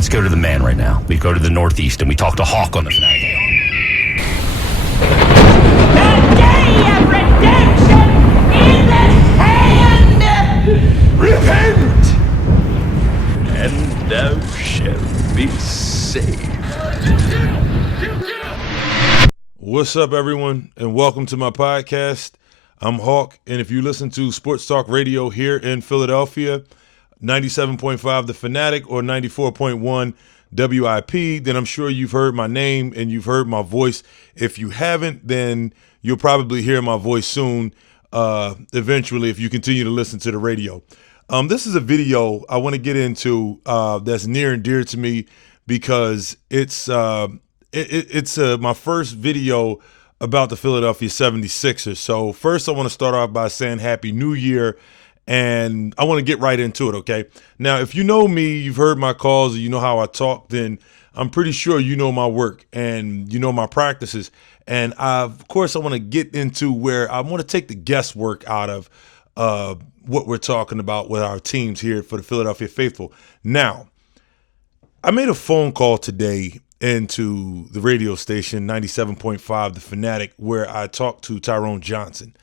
Let's go to the man right now. We go to the Northeast and we talk to Hawk on the Fanatic. The day of redemption is at hand! Repent, and thou shalt be saved. What's up, everyone, and welcome to my podcast. I'm Hawk, and if you listen to Sports Talk Radio here in Philadelphia, 97.5 The Fanatic or 94.1 WIP, then I'm sure you've heard my name and you've heard my voice. If you haven't, then you'll probably hear my voice soon, eventually, if you continue to listen to the radio. This is a video I want to get into that's near and dear to me because it's my first video about the Philadelphia 76ers. So first I want to start off by saying Happy New Year, and I want to get right into it, okay? Now, if you know me, you've heard my calls, or you know how I talk, then I'm pretty sure you know my work and you know my practices. And of course, I want to get into where I want to take the guesswork out of what we're talking about with our teams here for the Philadelphia Faithful. Now, I made a phone call today into the radio station, 97.5 The Fanatic, where I talked to Tyrone Johnson.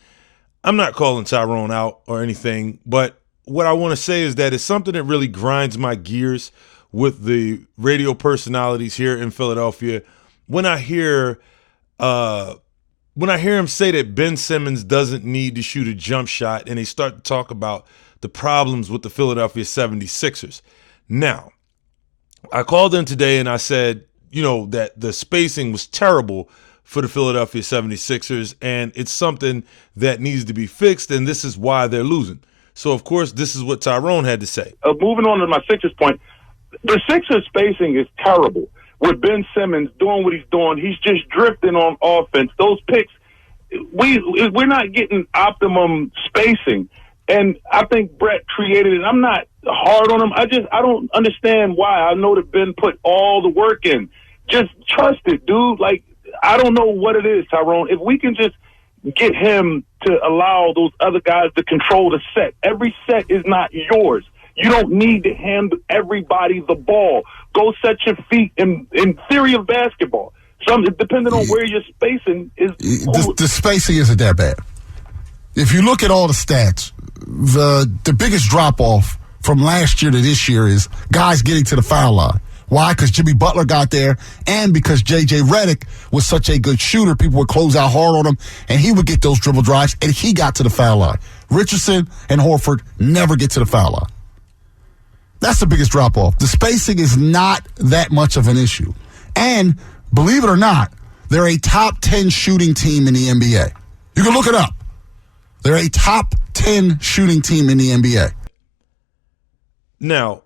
I'm not calling Tyrone out or anything, but what I want to say is that it's something that really grinds my gears with the radio personalities here in Philadelphia. When I hear him say that Ben Simmons doesn't need to shoot a jump shot, and they start to talk about the problems with the Philadelphia 76ers. Now, I called in today and I said, that the spacing was terrible for the Philadelphia 76ers, and it's something that needs to be fixed, and this is why they're losing. So, of course, this is what Tyrone had to say. Moving on to my Sixers point, the Sixers spacing is terrible. With Ben Simmons doing what he's doing, he's just drifting on offense. Those picks, we're not getting optimum spacing. And I think Brett created it. I'm not hard on him. I don't understand why. I know that Ben put all the work in. Just trust it, dude. Like, I don't know what it is, Tyrone. If we can just get him to allow those other guys to control the set. Every set is not yours. You don't need to hand everybody the ball. Go set your feet in theory of basketball. So depending on where you're spacing is the spacing isn't that bad. If you look at all the stats, the biggest drop off from last year to this year is guys getting to the foul line. Why? Because Jimmy Butler got there, and because J.J. Redick was such a good shooter, people would close out hard on him, and he would get those dribble drives, and he got to the foul line. Richardson and Horford never get to the foul line. That's the biggest drop-off. The spacing is not that much of an issue. And, believe it or not, they're a top 10 shooting team in the NBA. You can look it up. They're a top 10 shooting team in the NBA. Now,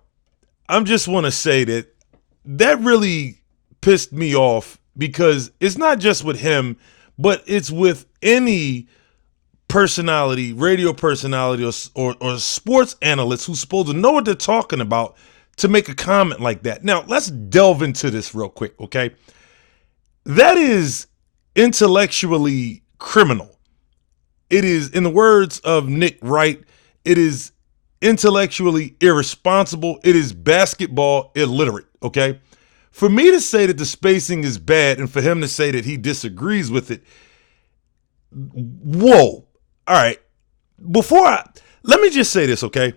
I just want to say that really pissed me off because it's not just with him, but it's with any personality, radio personality or sports analyst who's supposed to know what they're talking about to make a comment like that. Now, let's delve into this real quick, okay? That is intellectually criminal. It is, in the words of Nick Wright, it is intellectually irresponsible. It is basketball illiterate, okay? For me to say that the spacing is bad and for him to say that he disagrees with it, whoa. All right. Let me just say this, okay?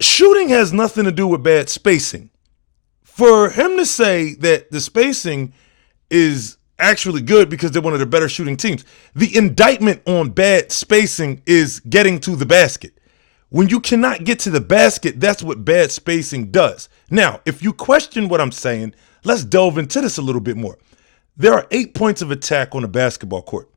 Shooting has nothing to do with bad spacing. For him to say that the spacing is actually good because they're one of the better shooting teams, the indictment on bad spacing is getting to the basket. When you cannot get to the basket, that's what bad spacing does. Now, if you question what I'm saying, let's delve into this a little bit more. There are 8 points of attack on a basketball court.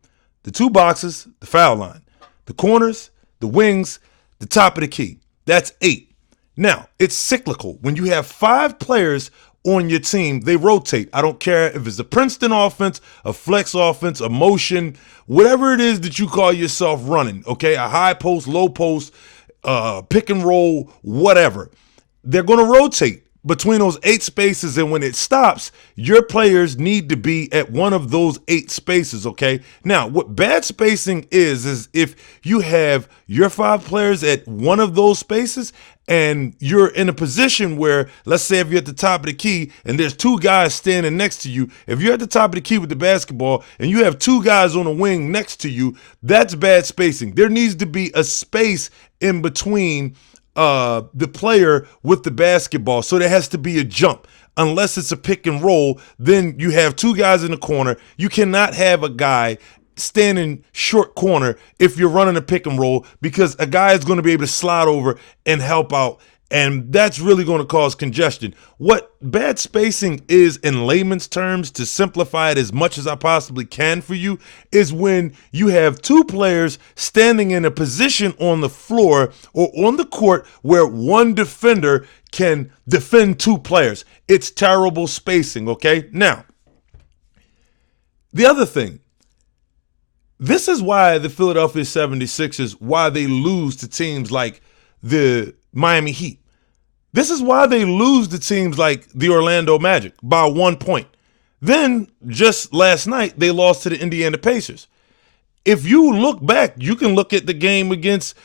The 2 boxes, the foul line, the corners, the wings, the top of the key. That's 8. Now, it's cyclical. When you have 5 players on your team, they rotate. I don't care if it's a Princeton offense, a flex offense, a motion, whatever it is that you call yourself running, okay? A high post, low post, pick and roll, whatever. They're going to rotate between those 8 spaces, and when it stops, your players need to be at one of those 8 spaces, okay? Now, what bad spacing is if you have your 5 players at one of those spaces and you're in a position where, let's say if you're at the top of the key and there's two guys standing next to you, if you're at the top of the key with the basketball and you have two guys on the wing next to you, that's bad spacing. There needs to be a space in between the player with the basketball. So there has to be a jump. Unless it's a pick and roll, then you have two guys in the corner. You cannot have a guy standing short corner if you're running a pick and roll, because a guy is going to be able to slide over and help out, and that's really going to cause congestion. What bad spacing is in layman's terms, to simplify it as much as I possibly can for you, is when you have two players standing in a position on the floor or on the court where one defender can defend two players. It's terrible spacing, okay? Now, the other thing, this is why the Philadelphia 76ers, why they lose to teams like the Miami Heat. This is why they lose to teams like the Orlando Magic by 1 point. Then, just last night, they lost to the Indiana Pacers. If you look back, you can look at the game against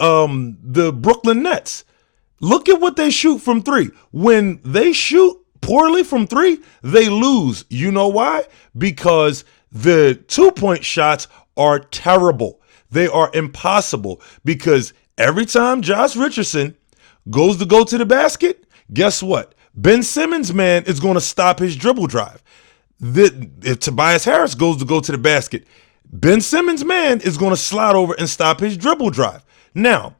the Brooklyn Nets. Look at what they shoot from three. When they shoot poorly from three, they lose. You know why? Because the 2-point shots are terrible. They are impossible, because every time Josh Richardson goes to go to the basket, guess what? Ben Simmons, man, is going to stop his dribble drive. If Tobias Harris goes to go to the basket, Ben Simmons, man, is going to slide over and stop his dribble drive. Now,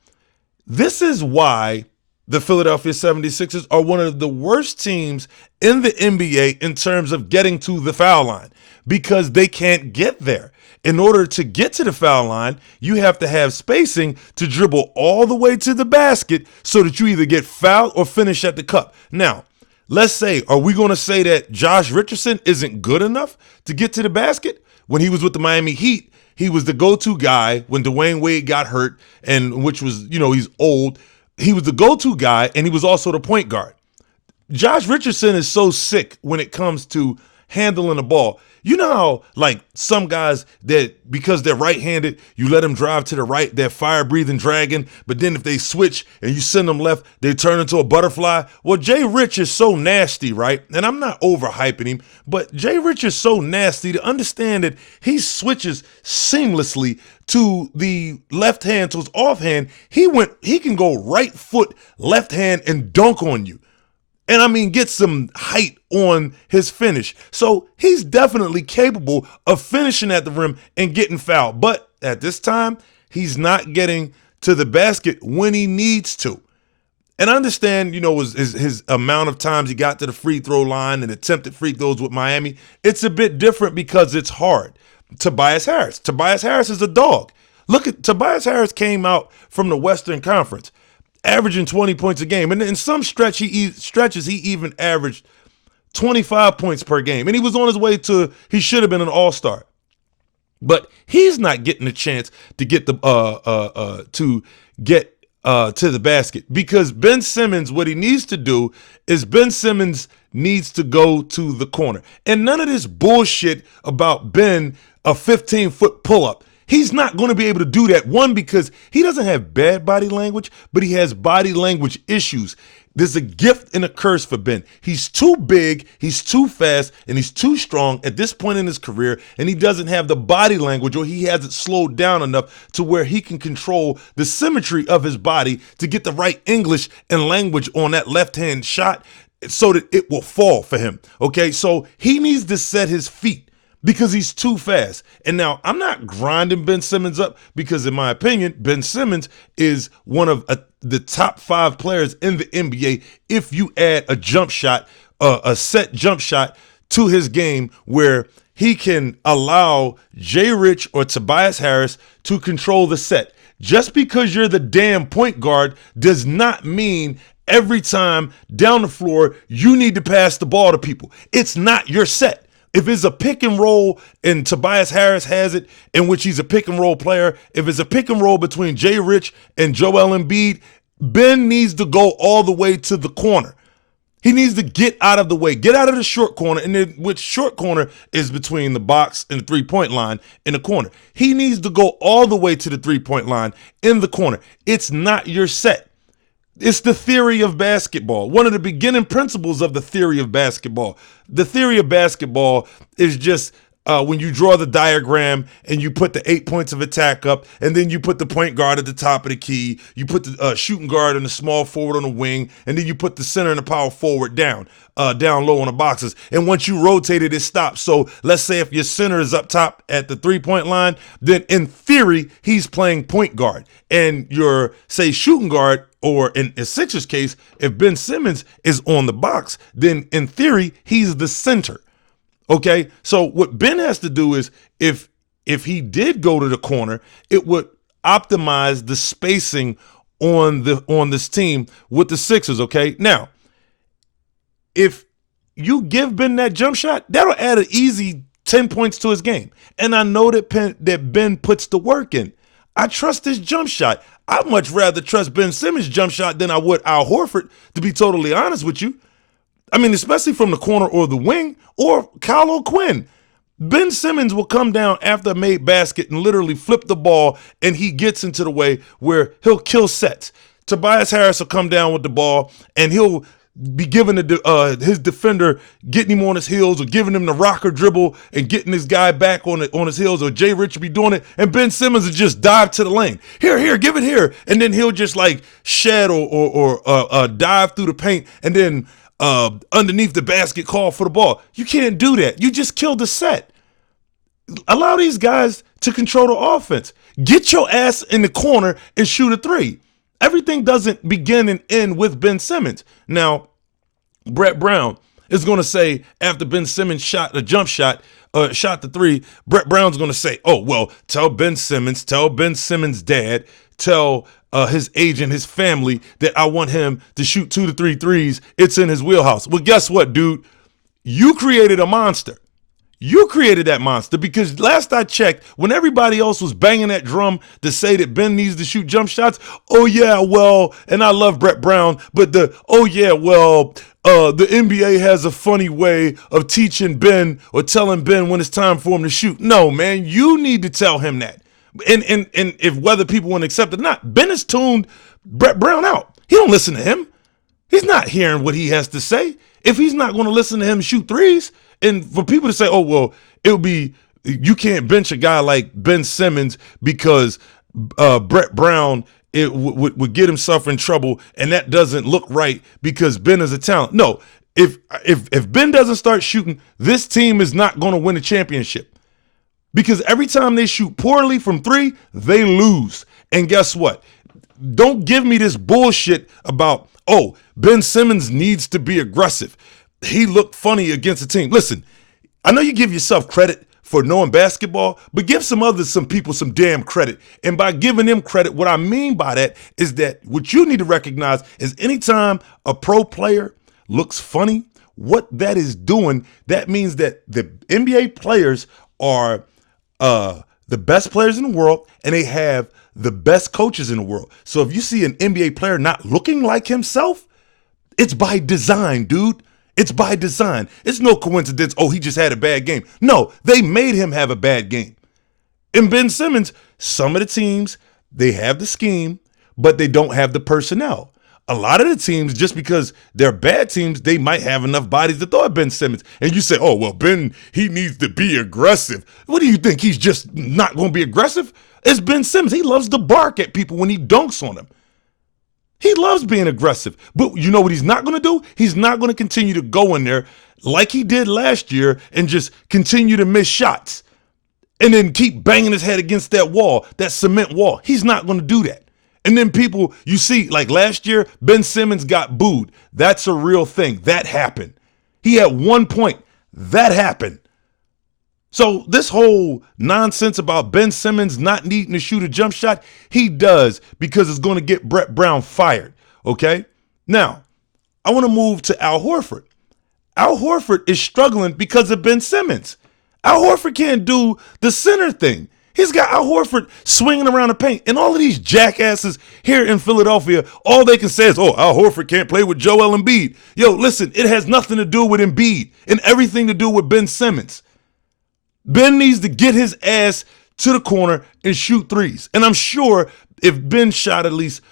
this is why the Philadelphia 76ers are one of the worst teams in the NBA in terms of getting to the foul line, because they can't get there. In order to get to the foul line, you have to have spacing to dribble all the way to the basket so that you either get fouled or finish at the cup. Now, let's say, are we going to say that Josh Richardson isn't good enough to get to the basket? When he was with the Miami Heat, he was the go-to guy when Dwayne Wade got hurt, and which was, he's old. He was the go-to guy, and he was also the point guard. Josh Richardson is so sick when it comes to handling the ball. You know how, like, some guys that, because they're right-handed, you let them drive to the right, they're fire-breathing dragon, but then if they switch and you send them left, they turn into a butterfly? Well, J.Rich is so nasty, right? And I'm not overhyping him, but J.Rich is so nasty to understand that he switches seamlessly to the left hand, to his offhand. He can go right foot, left hand, and dunk on you. And I mean, get some height on his finish. So he's definitely capable of finishing at the rim and getting fouled. But at this time, he's not getting to the basket when he needs to. And I understand, his amount of times he got to the free throw line and attempted free throws with Miami. It's a bit different because it's hard. Tobias Harris. Tobias Harris is a dog. Look at Tobias Harris came out from the Western Conference, averaging 20 points a game. And in some stretches, he even averaged 25 points per game. And he was on his way he should have been an all-star. But he's not getting a chance to get to the basket, because Ben Simmons, what he needs to do is Ben Simmons needs to go to the corner. And none of this bullshit about Ben, a 15-foot pull-up. He's not going to be able to do that. One, because he doesn't have bad body language, but he has body language issues. There's a gift and a curse for Ben. He's too big, he's too fast, and he's too strong at this point in his career, and he doesn't have the body language, or he hasn't slowed down enough to where he can control the symmetry of his body to get the right English and language on that left-hand shot so that it will fall for him. Okay, so he needs to set his feet, because he's too fast. And now, I'm not grinding Ben Simmons up, because in my opinion, Ben Simmons is one of the top 5 players in the NBA if you add a jump shot, a set jump shot to his game where he can allow J.Rich or Tobias Harris to control the set. Just because you're the damn point guard does not mean every time down the floor you need to pass the ball to people. It's not your set. If it's a pick and roll and Tobias Harris has it, in which he's a pick and roll player, if it's a pick and roll between J.Rich and Joel Embiid, Ben needs to go all the way to the corner. He needs to get out of the way, get out of the short corner, and then which short corner is between the box and the three-point line in the corner. He needs to go all the way to the three-point line in the corner. It's not your set. It's the theory of basketball. One of the beginning principles of the theory of basketball. The theory of basketball is just when you draw the diagram and you put the 8 points of attack up, and then you put the point guard at the top of the key, you put the shooting guard and the small forward on the wing, and then you put the center and the power forward down low on the boxes. And once you rotate it, it stops. So let's say if your center is up top at the 3-point line, then in theory, he's playing point guard. And your, say, shooting guard, or in a Sixers case, if Ben Simmons is on the box, then in theory, he's the center. Okay, so what Ben has to do is if he did go to the corner, it would optimize the spacing on this team with the Sixers. Okay, now if you give Ben that jump shot, that'll add an easy 10 points to his game. And I know that Ben puts the work in. I trust his jump shot. I'd much rather trust Ben Simmons' jump shot than I would Al Horford, to be totally honest with you. I mean, especially from the corner or the wing or Kyle O'Quinn. Ben Simmons will come down after a made basket and literally flip the ball, and he gets into the way where he'll kill sets. Tobias Harris will come down with the ball, and he'll be giving his defender, getting him on his heels, or giving him the rocker dribble and getting his guy back on his heels, or J.Rich will be doing it, and Ben Simmons will just dive to the lane. Here, give it here. And then he'll just like shed or dive through the paint, and then underneath the basket call for the ball. You can't do that. You just killed the set. Allow these guys to control the offense. Get your ass in the corner and shoot a three. Everything doesn't begin and end with Ben Simmons. Now, Brett Brown is going to say, after Ben Simmons shot the jump shot, shot the three, Brett Brown's going to say, oh, well, tell Ben Simmons' dad, tell his agent, his family, that I want him to shoot 2 to 3 threes. It's in his wheelhouse. Well, guess what, dude? You created a monster. You created that monster, because last I checked, when everybody else was banging that drum to say that Ben needs to shoot jump shots, oh, yeah, well, and I love Brett Brown, but the NBA has a funny way of teaching Ben or telling Ben when it's time for him to shoot. No, man, you need to tell him that. And if whether people want to accept it or not, Ben has tuned Brett Brown out. He don't listen to him. He's not hearing what he has to say. If he's not going to listen to him shoot threes, and for people to say, oh, well, you can't bench a guy like Ben Simmons because Brett Brown would get himself in trouble, and that doesn't look right because Ben is a talent. No, if Ben doesn't start shooting, this team is not going to win a championship. Because every time they shoot poorly from three, they lose. And guess what? Don't give me this bullshit about, oh, Ben Simmons needs to be aggressive. He looked funny against the team. Listen, I know you give yourself credit for knowing basketball, but give some people some damn credit. And by giving them credit, what I mean by that is that what you need to recognize is anytime a pro player looks funny, what that is doing, that means that the NBA players are the best players in the world, and they have the best coaches in the world. So if you see an NBA player not looking like himself, it's by design, dude. It's by design. It's no coincidence, oh, he just had a bad game. No, they made him have a bad game. And Ben Simmons, some of the teams, they have the scheme, but they don't have the personnel. A lot of the teams, just because they're bad teams, they might have enough bodies to throw at Ben Simmons. And you say, oh, well, Ben, he needs to be aggressive. What do you think? He's just not going to be aggressive? It's Ben Simmons. He loves to bark at people when he dunks on them. He loves being aggressive. But you know what he's not going to do? He's not going to continue to go in there like he did last year and just continue to miss shots and then keep banging his head against that wall, that cement wall. He's not going to do that. And then people, you see, like last year, Ben Simmons got booed. That's a real thing. That happened. He had 1 point. That happened. So this whole nonsense about Ben Simmons not needing to shoot a jump shot, he does because it's going to get Brett Brown fired, okay? Now, I want to move to Al Horford. Al Horford is struggling because of Ben Simmons. Al Horford can't do the center thing. He's got Al Horford swinging around the paint. And all of these jackasses here in Philadelphia, all they can say is, oh, Al Horford can't play with Joel Embiid. Yo, listen, it has nothing to do with Embiid and everything to do with Ben Simmons. Ben needs to get his ass to the corner and shoot threes. And I'm sure if Ben shot at least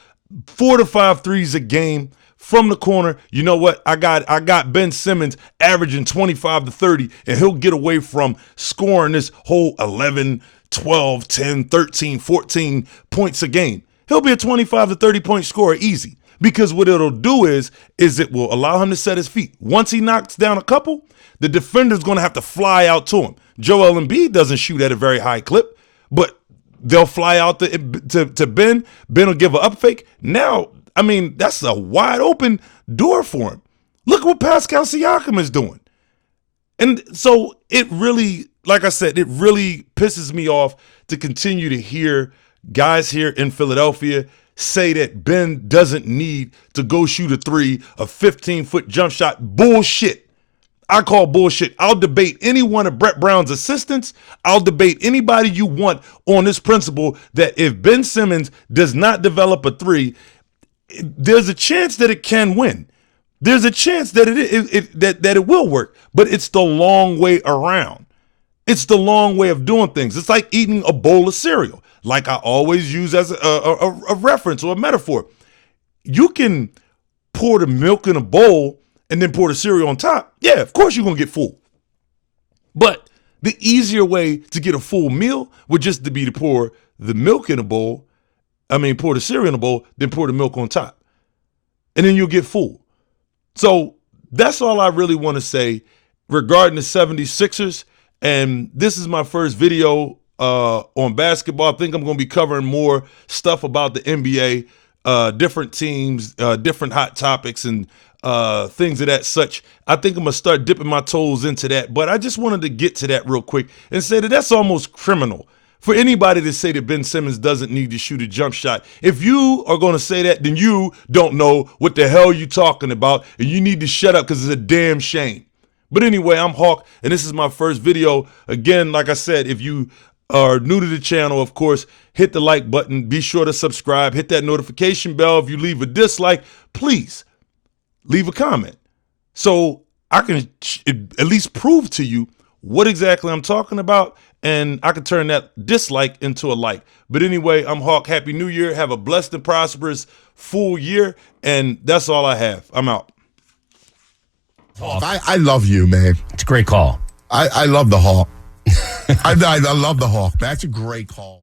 4 to 5 threes a game from the corner. You know what? I got Ben Simmons averaging 25 to 30, and he'll get away from scoring this whole 11, 12, 10, 13, 14 points a game. He'll be a 25 to 30 point scorer easy, because what it'll do is it will allow him to set his feet. Once he knocks down a couple, the defender's going to have to fly out to him. Joel Embiid doesn't shoot at a very high clip, but they'll fly out to Ben. Ben will give an up fake. Now, I mean, that's a wide open door for him. Look what Pascal Siakam is doing. And so it really, like I said, it really pisses me off to continue to hear guys here in Philadelphia say that Ben doesn't need to go shoot a three, a 15-foot jump shot. Bullshit. I call bullshit. I'll debate any one of Brett Brown's assistants. I'll debate anybody you want on this principle that if Ben Simmons does not develop a three, there's a chance that it can win. There's a chance that it will work, but it's the long way around. It's the long way of doing things. It's like eating a bowl of cereal, like I always use as a reference or a metaphor. You can pour the milk in a bowl and then pour the cereal on top. Yeah, of course you're going to get full. But the easier way to get a full meal would just be to pour the milk in a bowl. Pour the cereal in a bowl, then pour the milk on top. And then you'll get full. So that's all I really want to say regarding the 76ers. And this is my first video on basketball. I think I'm going to be covering more stuff about the NBA, different teams, different hot topics, and things of that such. I think I'm going to start dipping my toes into that. But I just wanted to get to that real quick and say that that's almost criminal for anybody to say that Ben Simmons doesn't need to shoot a jump shot. If you are going to say that, then you don't know what the hell you're talking about, and you need to shut up because it's a damn shame. But anyway, I'm Hawk, and this is my first video. Again, like I said, if you are new to the channel, of course, hit the like button. Be sure to subscribe. Hit that notification bell. If you leave a dislike, please leave a comment so I can at least prove to you what exactly I'm talking about, and I can turn that dislike into a like. But anyway, I'm Hawk. Happy New Year. Have a blessed and prosperous full year, and that's all I have. I'm out. I love you, man. It's a great call. I love the Hawk. I love the Hawk. That's a great call.